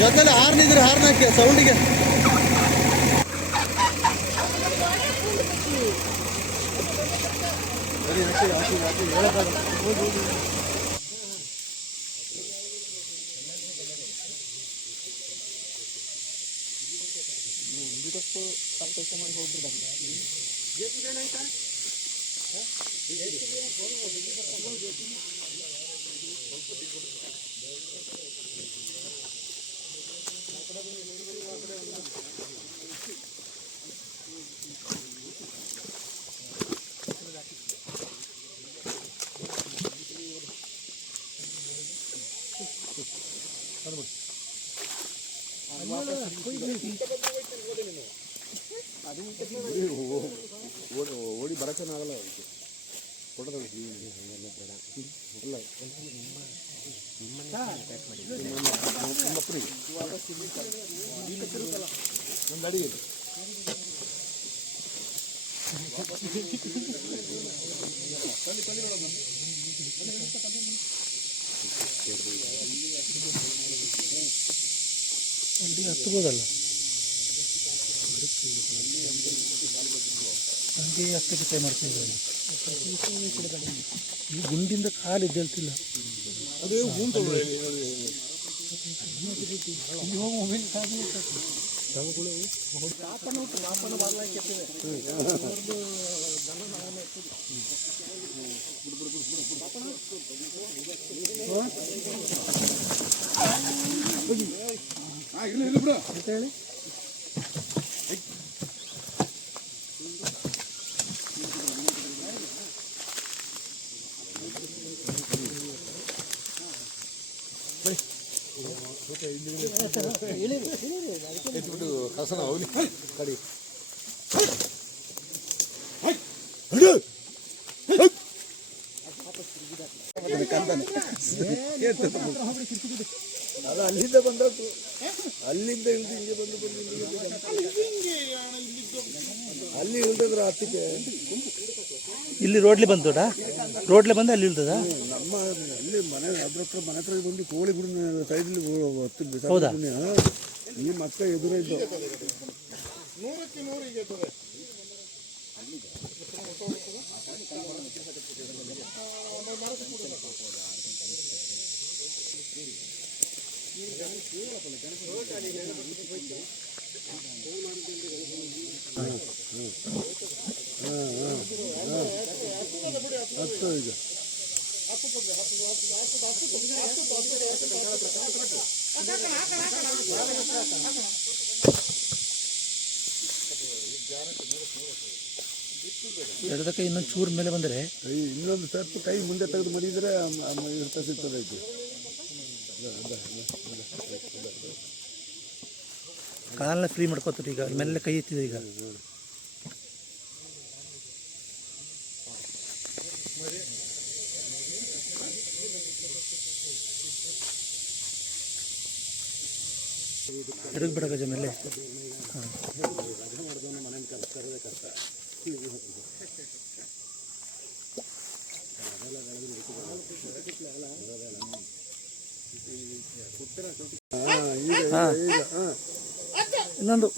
ಜೊತೆಲಿ ಹಾರ್ನ್ ಇದ್ರೆ ಹಾರ್ನ್ ಹಾಕಿ ಸೌಂಡಿಗೆ. ಓಡಿ ಬರಕ್ಕಾಗಲ್ಲ ಅದಕ್ಕೆ ಕೊಡೋದು ನಮ್ಮಪ್ಪನಿಗೆ ಒಂದು ಅಡಿಗೆ ಅಲ್ಲಿ ಹತ್ತಬೋದಲ್ಲ, ಹಂಗೆ ಅಷ್ಟಕ್ಕೆ ಟ್ರೈ ಮಾಡ್ತಿದ್ದಾರೆ. ಈ ಗುಂಡಿಂದ ಕಾಲು ಎದ್ದೇಳ್ತಿಲ್ಲ. ಅದೇ ಮೊಬೈಲ್ ಹೇಳಿ ಕಸನ ಅವಲಿ ಕಡಿ ಅದು ಅಲ್ಲಿಂದ ಬಂದದ್ದು, ಅಲ್ಲಿಂದ ಇಳಿದು ಹಿಂಗೆ ಬಂದು ಅಲ್ಲಿ ಇಳ್ದಿದ್ರ ಹತ್ತಿಗೆ ಇಲ್ಲಿ ರೋಡ್ಲಿ ಬಂದೋಡ ರೋಡ್ಲೆ ಬಂದು ಅಲ್ಲಿ ಇಳ್ತದ. ನಮ್ಮ ಅಲ್ಲಿ ಮನೆ ಅದ್ರ ಹತ್ರ ಮನೆ ಹತ್ರ ಬಂದು ಕೋಳಿ ಗುಡಿ ಸೈಡಲ್ಲಿ ಹೌದಾ? ಈ ಮಕ್ಕ ಎದುರೇ ಇದ್ದು 100ಕ್ಕೆ 100 ಈಗ ಎಡದಕ್ಕೆ ಇನ್ನೊಂದು ಚೂರು ಮೇಲೆ ಬಂದರೆ ಇನ್ನೊಂದು ಸ್ವಲ್ಪ ಕೈ ಮುಂದೆ ತೆಗೆದು ಮಡಿದ್ರೆ ಸಿಗ್ತದೆ. ಕಾಲನ್ನ ಫ್ರೀ ಮಾಡ್ಕೋತಾರೆ ಈಗ, ಮೇಲೆ ಕೈ ಎತ್ತಿದೆ ಈಗ. ಎಡಕ್ಕೆ ಬಿಡ ಗಜ ಮೇಲೆ. ಇನ್ನೊಂದು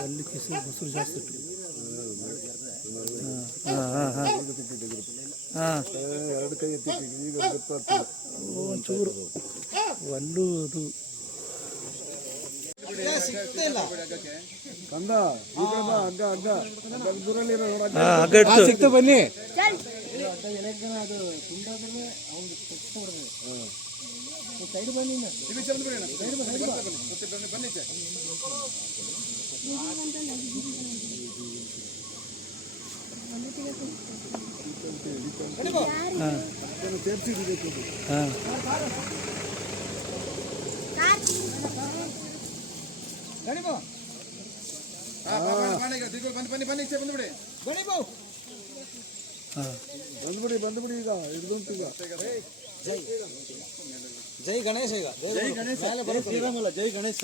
ಅಲ್ಲಿ ಕಿಸು ಮೊಸರು ಜಾಸ್ತಿ ಎರಡು ಕೈ ಈಗ ಒಂಚೂರು ಒಲ್ಲುದು ಕಂದ ಹಗ್ಗ ಹಗ್ಗ ದೂರಲ್ಲಿರೋ ಸಿಕ್ತ ಬನ್ನಿ. ಸೈಡ್ ಬನ್ನಿ ಬನ್ನಿ. ಹಾಂ ಹಾಂ ಬಂದ್ಬಿಡಿ ಈಗ ಹಿಡಿದುಂಟು ಈಗ ಜೈ ಗಣೇಶ ಈಗ ಜೈ ಗಣೇಶ ಶ್ರೀರಾಮಲ್ಲ ಜೈ ಗಣೇಶ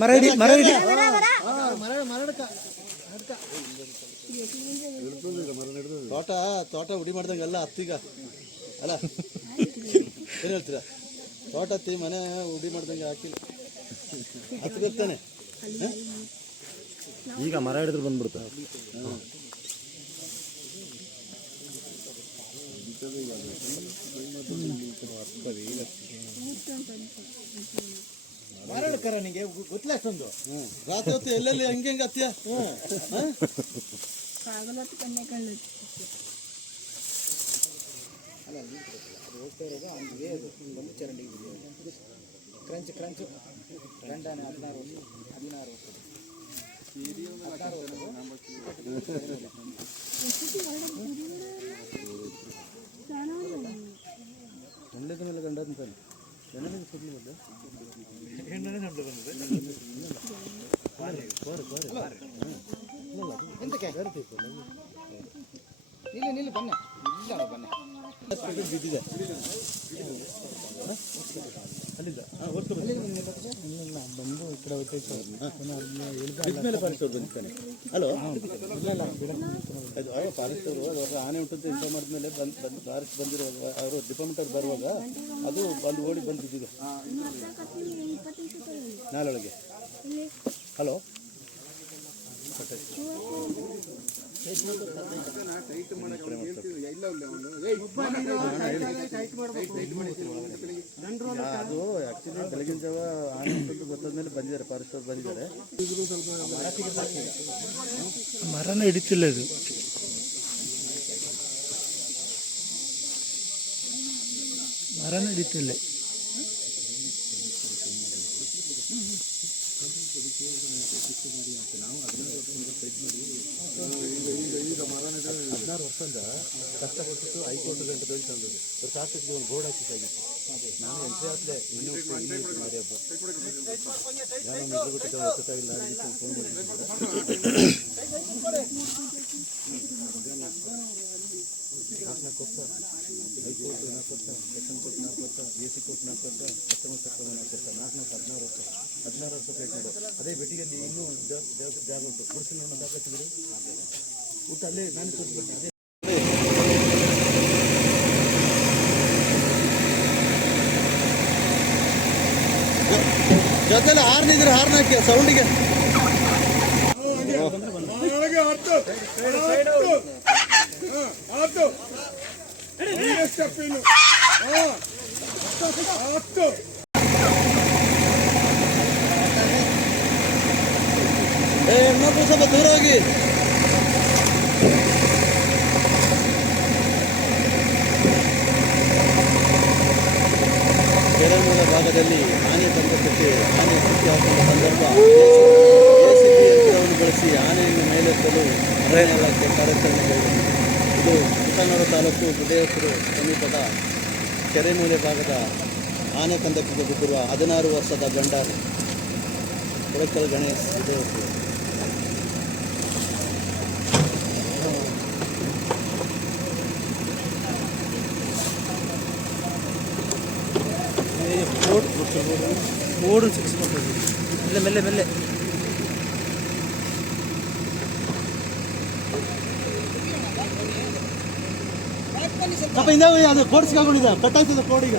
ಮರ ಇಡಿ ತೋಟ ಉಡಿ ಮಾಡ್ದಂಗೆ ಎಲ್ಲ ಹತ್ತೀಗ ಅಲ್ಲ ಏನು ಹೇಳ್ತೀರಾ ತೋಟ ಹತ್ತಿ ಮನೆ ಉಡಿ ಮಾಡ್ದಂಗೆ ಹಾಕಿಲ್ಲ ಹತ್ತಿರ್ತಾನೆ ಈಗ ಮರ ಹಿಡಿದ್ರು ಬಂದ್ಬಿಡ್ತಾರೆ ಮಾರಾಡ್ಕರ ನಿಂಗೆ ಗೊತ್ತಿಲ್ಲ ಅಷ್ಟೊಂದು ರಾತ್ರಿ ಹೊತ್ತು ಎಲ್ಲೆಲ್ಲಿ ಹಂಗೆ ಹತ್ತಿಯ ಕ್ರಂಚ್ ಗಂಡನೇ 16 ವರ್ಷ ಗಂಡದ ಮೇಲೆ ಗಂಡ ಅಂತಾನೆ ಗಂಡನಿಗೆ ಸುದ್ದಿ ಬಂದ ಹೆಣ್ಣನೇ ನಮ್ದು ಬಂದಿದೆ ನಿಲ್ಲಿ ಬನ್ನಿ ಇಲ್ಲ ಬನ್ನಿ ಬಿದ್ದಿದೆ ಅಲ್ಲಿಂದ ಬಂದು ಈ ಕಡೆ ಮೇಲೆ ಫಾರೆಸ್ಟ್ ಅವ್ರು ಬಂದಿದ್ದಾನೆ ಹಲೋ ಫಾರೆಸ್ಟ್ ಅವರು ಆನೆ ಉಂಟಂತ ಇನ್ಫಾರ್ಮ್ ಮಾಡಿದ್ಮೇಲೆ ಬಂದು ಫಾರೆಸ್ಟ್ ಬಂದಿರೋ ಅವರು ಡಿಪಾರ್ಟ್ಮೆಂಟ್ ಅವ್ರು ಬರುವಾಗ ಅದು ಬಂದು ಓಡಿ ಬಂದು ಬಿದ್ದಿದೆ ನಾಳೊಳಗೆ ಹಲೋ ಅದು ಆಕ್ಚುಲಿ ಬೆಳಗಿನ ಜಾವ ಆನೆ ಉಂಟು ಗೊತ್ತಾದ್ಮೇಲೆ ಬಂದಿದ್ದಾರೆ ಫಾರೆಸ್ಟ್ ಅವ್ರು ಬಂದಿದ್ದಾರೆ ಮರನ ಹಿಡಿತಿಲ್ಲ ಇದು ಮರನ ಹಿಡಿತಿಲ್ಲ ಈಗ ಮರನ 16 ವರ್ಷದಿಂದ ಕಷ್ಟಪಟ್ಟು ಹೈಕೋರ್ಟ್ ಗಂಟೆ ಬೆಳೆ ತಂದದ್ದು ಸಾಕಷ್ಟು ಒಂದು ಬೋರ್ಡ್ ಹಾಕಿದ್ದಾಗಿತ್ತು ನಾನು ಎಂಟ್ರಿ ಹಾಕಿದೆ ಇನ್ನೂ ಮಾರಿ ಹಬ್ಬ ನಾನು ಗೊತ್ತಾಗಿಲ್ಲ ಫೋನ್ ನಾಲ್ಕು ವರ್ಷ ಹೈಕೋರ್ಟ್ 4 ವರ್ಷ ಸೆಷನ್ ಕೋರ್ಟ್ 4 ವರ್ಷ BSc ಕೋರ್ಟ್ 4 ವರ್ಷ ಕಸ್ಟಮರ್ ಸೆಕ್ಟರ್ 4 ವರ್ಷ 16 ವರ್ಷ ವೇಟ್ ಮಾಡೋದು ಅದೇ ಬೆಟ್ಟಿಗಲ್ಲಿ ಇನ್ನೂ ಜಾಗ ಉಂಟು ಗುಡಿಸಲು ನನ್ನ ದಾಖಲಿಸಿದ್ರು ಊಟ ಅಲ್ಲೇ ನಾನು ತೋರಿಸ್ಬಿಟ್ಟೆ ಅದೇ ಜೊತೆಲಿ ಹಾರ್ನಿದ್ರೆ ಹಾರ್ನ ಹಾಕಿ ಸೌಂಡಿಗೆ ಇನ್ನೊಬ್ಬರು ಸ್ವಲ್ಪ ದೂರ ಹೋಗಿ ಕೆರೆಮೂಲ ಭಾಗದಲ್ಲಿ ಆನೆ ತಂತ್ರಕ್ಕೆ ಆನೆ ಸುತ್ತಿ ಹಾಕಿದ ಸಂದರ್ಭ ಯಂತ್ರವನ್ನು ಬಳಸಿ ಆನೆಯನ್ನು ಮೇಲೆತ್ತಲು ಅರಣ್ಯ ಇಲಾಖೆ ಕಾರ್ಯಾಚರಣೆ ಕೈಗೊಂಡಿದೆ. ಇದು ಕುಟನೂರು ತಾಲೂಕು ಗುಡ್ಡೇಶ್ವರ ಸಮೀಪದ ಕೆರೆಮೂಲೆ ಭಾಗದ ಆನೆ ಕಂದಕ್ಕೆ ಬಿದ್ದಿರುವ 16 ವರ್ಷದ ಗಂಡ ಕೊಳಕಲ್ ಗಣೇಶ್ ಗುಡ್ಡೇಶ್ವರ. ಬೋರ್ಡ್ ಸಿಕ್ಸ್ ಮೆಲ್ಲೆ ಮೆಲ್ಲೆ ಸ್ವಲ್ಪ ಹಿಂದೆ ಅದು ಕೋಡ್ ಸಿಗಾಕೊಂಡಿದೆ ಕಟ್ಟಾಗ್ತದೆ ಕೋಡ್ ಈಗ